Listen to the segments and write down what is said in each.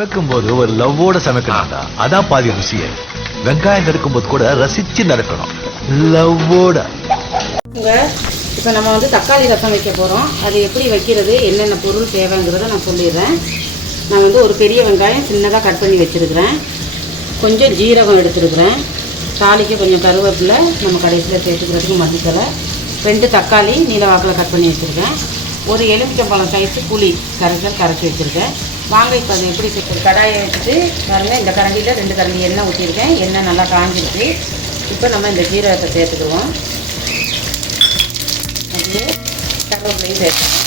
சமைக்கும் போது ஒரு லவ்வோட சமைக்கணும்டா. அதான் பாதி ருசியே. வெங்காயம் நறுக்கும் போது கூட ரசிச்சு நடக்கணும், லவ்வோட. இப்போ நம்ம வந்து தக்காளி ரசம் வைக்க போகிறோம். அது எப்படி வைக்கிறது, என்னென்ன பொருள் தேவைங்கிறத நான் சொல்லிடுறேன். நான் வந்து ஒரு பெரிய வெங்காயம் சின்னதாக கட் பண்ணி வச்சுருக்கிறேன். கொஞ்சம் ஜீரகம் எடுத்துருக்குறேன். தாளிக்கு கொஞ்சம் கருவேப்பிலை, நம்ம கடைசியில் சேர்த்துக்கிறதுக்கு மல்லித்தலை. 2 தக்காளி நீல வாக்கில் கட் பண்ணி வச்சுருக்கேன். ஒரு எலுமிச்சம்பழம் சைஸு புளி கரைச்சி வச்சுருக்கேன். வாங்க இப்போ அதை எப்படி சேர்த்து கடாயை வச்சுட்டு பாருங்கள். இந்த கரண்டியில் 2 கரண்டி எண்ணெய் ஊற்றிருக்கேன். எண்ணெய் நல்லா காஞ்சிருக்கு. இப்போ நம்ம இந்த ஜீரகத்தை சேர்த்துக்குவோம். அப்படியே கருவேப்பிலையும் சேர்த்துக்கணும்.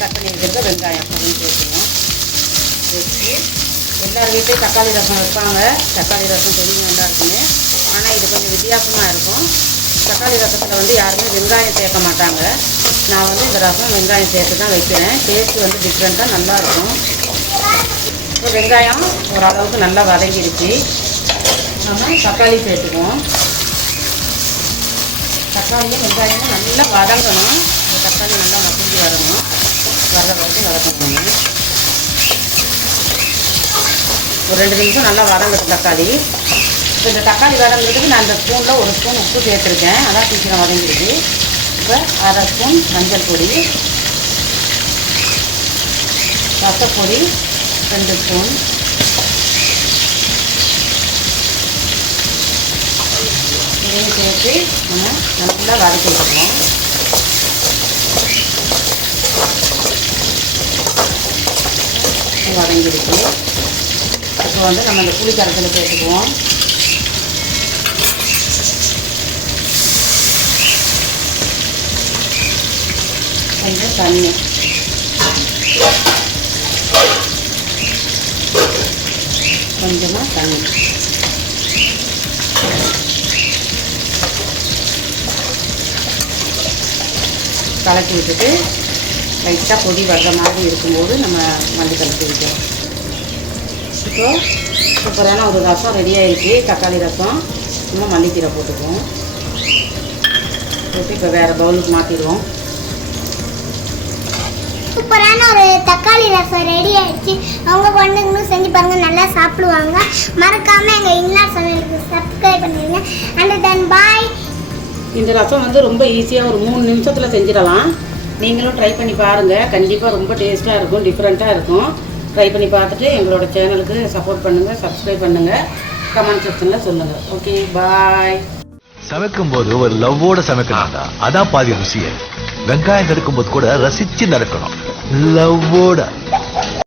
கட் பண்ணி வச்சுருக்க வெங்காயம் அப்படின்னு சேர்த்துக்கணும். வச்சு எல்லார் வீட்லேயும் தக்காளி ரசம் வைப்பாங்க. தக்காளி ரசம் தெரியும் எல்லாருக்குமே. ஆனால் இது கொஞ்சம் வித்தியாசமாக இருக்கும். தக்காளி ரசத்தில் வந்து யாருமே வெங்காயம் சேர்க்க மாட்டாங்க. நான் வந்து இந்த ரசம் வெங்காயம் சேர்த்து தான் வைக்கிறேன். டேஸ்ட்டு வந்து டிஃப்ரெண்ட்டாக நல்லாயிருக்கும். இப்போ வெங்காயம் ஓரளவுக்கு நல்லா வதங்கிடுச்சு. நம்ம தக்காளி சேர்த்துக்குவோம். தக்காளியும் வெங்காயமும் நல்லா வதங்கணும். இந்த தக்காளி நல்லா மசிஞ்சு வரணும். வர வரைக்கும் வதக்கணும். ஒரு 2 நிமிஷம் நல்லா வதங்கட்டும் தக்காளி. இப்போ இந்த தக்காளி வதங்கிறதுக்கு நான் இந்த ஸ்பூனில் 1 ஸ்பூன் உப்பு சேர்த்துருக்கேன். அதான் சீக்கிரம் வதங்கிடுது. இப்போ 1/2 ஸ்பூன் மஞ்சள் பொடி, ரசப்பொடி 2 ஸ்பூன், இதையும் சேர்த்து நம்ம நல்லா வதக்கி வைக்கணும். வதங்கிடுச்சு. இப்போ வந்து நம்ம இந்த புளி கரைசலை சேர்த்துக்குவோம். கொஞ்சம் தண்ணி, கொஞ்சமாக தண்ணி. கலக்கி விட்டுட்டு லைட்டாக பொடி வர்ற மாதிரி இருக்கும்போது நம்ம மல்லித்தலை தூவிக்கிறோம். இப்போ சூப்பரான ஒரு ரசம் ரெடி ஆகிடுச்சு. தக்காளி ரசம். நம்ம மல்லிக்கீரை போட்டுக்குவோம். போட்டு இப்போ வேறு பவுலுக்கு மாற்றிடுவோம். சூப்பரான ஒரு தக்காளி ரசம் ரெடி ஆயிடுச்சு. அவங்க குழந்தைங்களும் செஞ்சு பாருங்க, நல்லா சாப்பிடுவாங்க. மறக்காம எங்க இன்லார் சமையலுக்கு சப்ஸ்கிரைப் பண்ணிடுங்க. அண்ட் தென் பாய். இந்த ரசம் வந்து ரொம்ப ஈஸியாக ஒரு 3 நிமிஷத்தில் செஞ்சிடலாம். நீங்களும் ட்ரை பண்ணி பாருங்கள். கண்டிப்பாக ரொம்ப டேஸ்ட்டாக இருக்கும், டிஃப்ரெண்ட்டாக இருக்கும். ட்ரை பண்ணி பார்த்துட்டு எங்களோட சேனலுக்கு சப்போர்ட் பண்ணுங்கள், சப்ஸ்கிரைப் பண்ணுங்கள், கமெண்ட் செக்ஷனில் சொல்லுங்கள். ஓகே, பாய். சமைக்கும் போது ஒரு லவ்வோட சமைக்கணும்டா. அதான் பாதி ருசியே. வெங்காயம் நறுக்கும் போது கூட ரசிச்சு நடக்கணும், லவ்வோட.